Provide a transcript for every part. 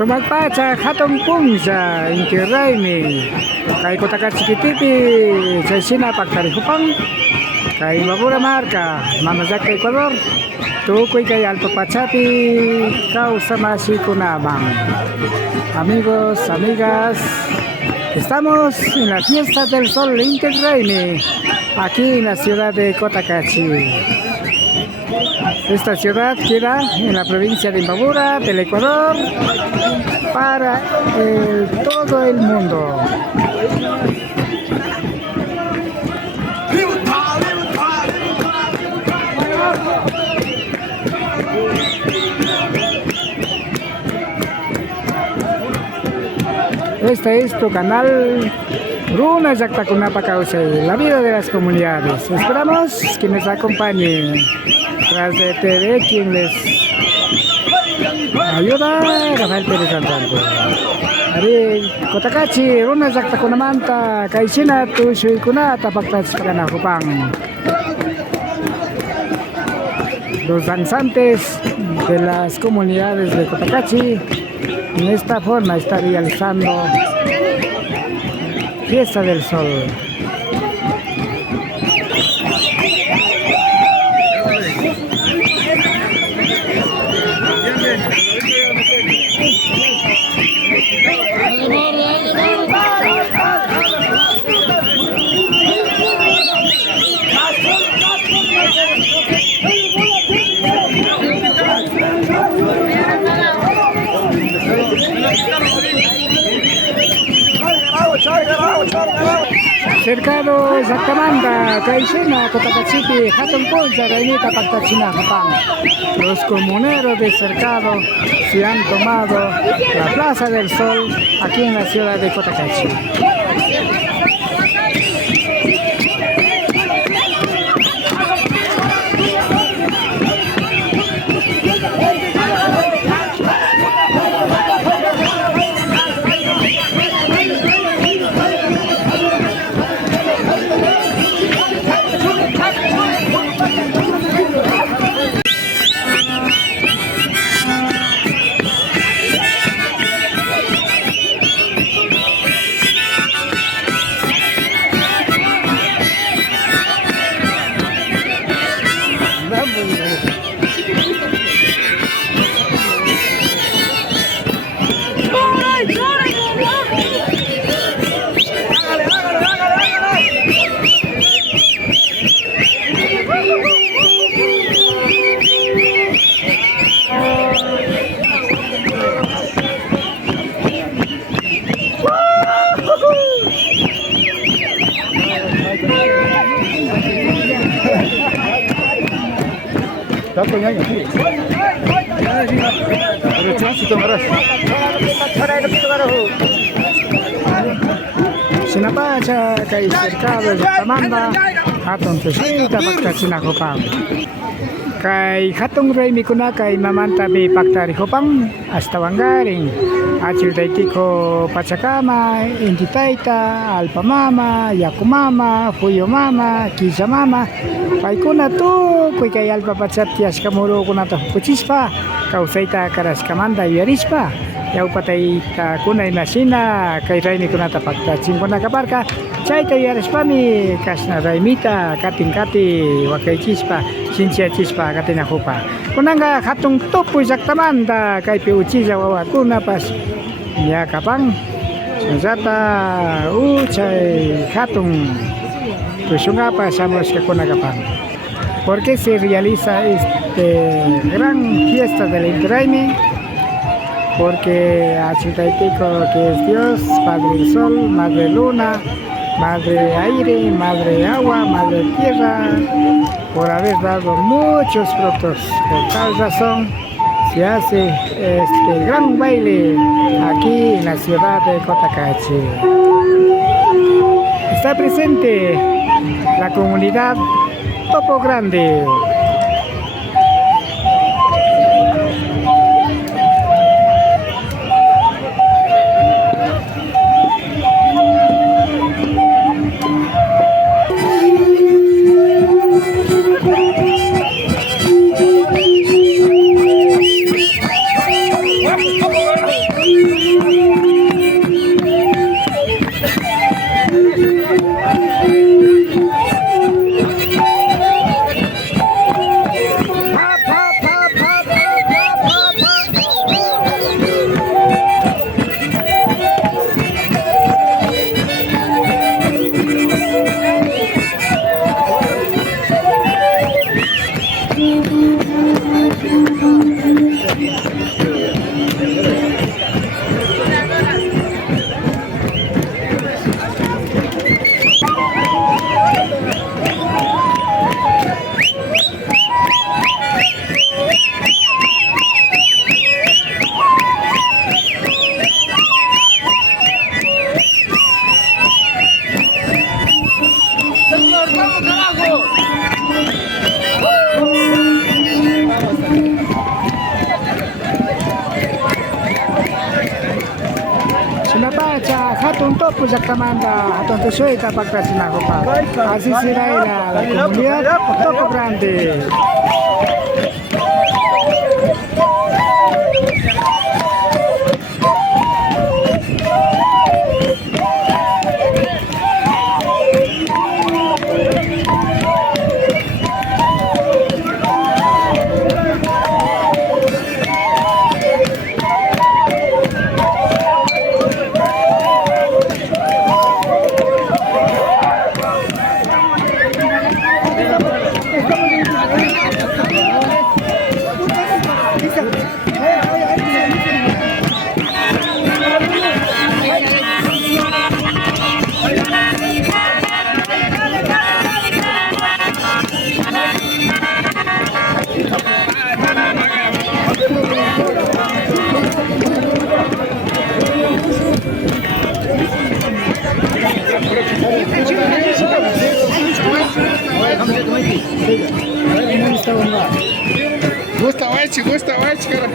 Sumagpacha hatong pungsa inti Raimi kay Kota Katsikitipi sa sinapagtarihupang kay Babura Marca Mamazak kay Ecuador tukoy kay Alpapachapi Kausamasi Kunabang. Amigos, amigas, estamos en la fiesta del sol Inti Raimi aquí en la ciudad de Cotacachi. Esta ciudad queda en la provincia de Imbabura, del Ecuador, para todo el mundo. Este es tu canal Runa Yactacunapa Cauce, la vida de las comunidades. Esperamos que nos acompañen. Tras de TV, quien les ayuda, Rafael Pérez Cantante. Ari Cotacachi, Runa Yactacunamanta, Kaishina, Tushuikuna, Tapactas Paganahupang. Los danzantes de las comunidades de Cotacachi en esta forma está realizando Fiesta del Sol. Cercado Zacamanda, Caixena, Cotacachipi, Hatton Ponza, Rainita, Pactachina, Japán. Los comuneros de Cercado se han tomado la Plaza del Sol aquí en la ciudad de Cotacachi. Sinapacha kay Cercado Zacamanda, Hatong Tusita, Pagkasinakopang. Kay Hatong Raimi kuna kay Mamantabi Pagtarihopang, Astawanggaring, Achildaitiko Pachacama, Intitaita, Alpamama, Yakumama, Fuyomama, Kisamama, kay kuna to, kay Alpa Pachatias Kamuro kuna to Puchispa, Kausaita Karaskamanda Yarispa. Yau patay ta kunay masina kay Raimi kunata pagtachin kuna kabarka chay tayo respami kas na Raimita kating-kati wakay chispa sinsia chispa katina hupa kunanga hatong topo Zacamanda kay piuchiza wawa kuna pas ya kapang sanjata chay hatong tusunga pa samos ka kuna kapang porque se realiza este gran fiesta del Inti Raimi. Porque Achiltaitico, que es Dios, Padre del Sol, Madre Luna, Madre Aire, Madre Agua, Madre Tierra, por haber dado muchos frutos. Por tal razón se hace este gran baile aquí en la ciudad de Cotacachi. Está presente la comunidad Topo Grande. pujak tamanda atau tusoy tapak tasin ako pa. Asi siraila la comunidad Topo Grande. Доставайте, cara.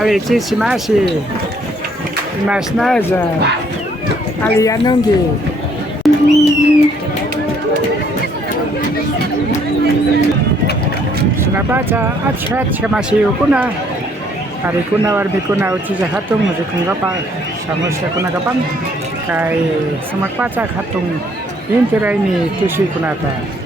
Ali chisimasi, imasnaza, ali anungi. Sunabaca achat chamasi ukuna, hari kuna warbi kuna uci jahatung muzikung kapal, samusya kuna kapang, kai semak paca hatung intira ini tusui kunata.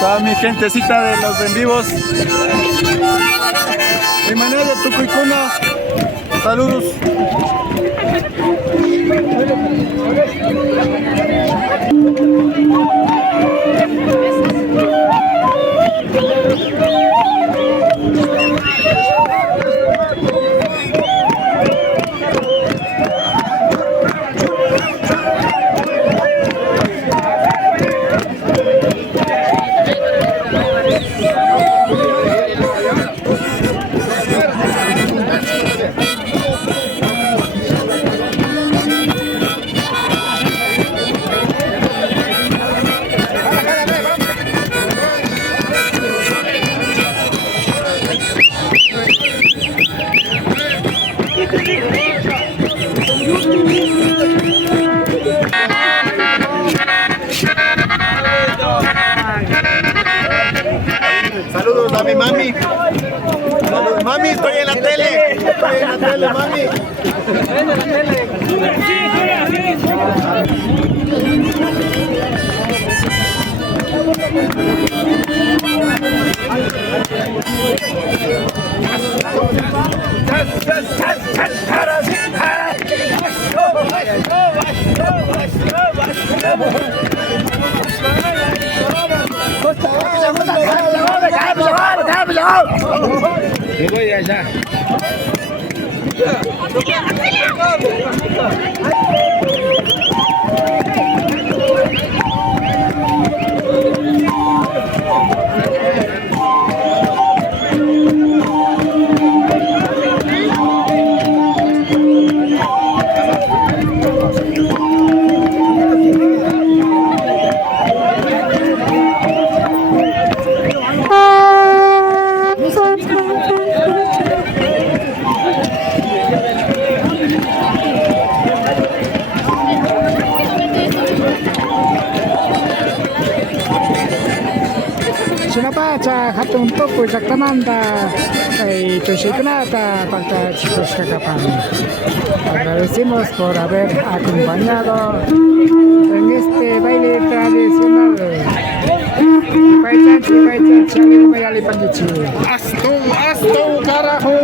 Toda mi gentecita de los en vivos. Mi manera de Tucuicuna. Saludos. Saludos a mi mami. Saludos, mami, estoy en la tele. Estoy en la tele, mami. Me voy allá. Sinapacha hatong topo sa Tamanda ay Toshikanata para chicos Cacapán. Agradecemos por haber acompañado en este baile tradicional. Bye, Chanchi, amigo Mayali Pandichi. Hasta carajo.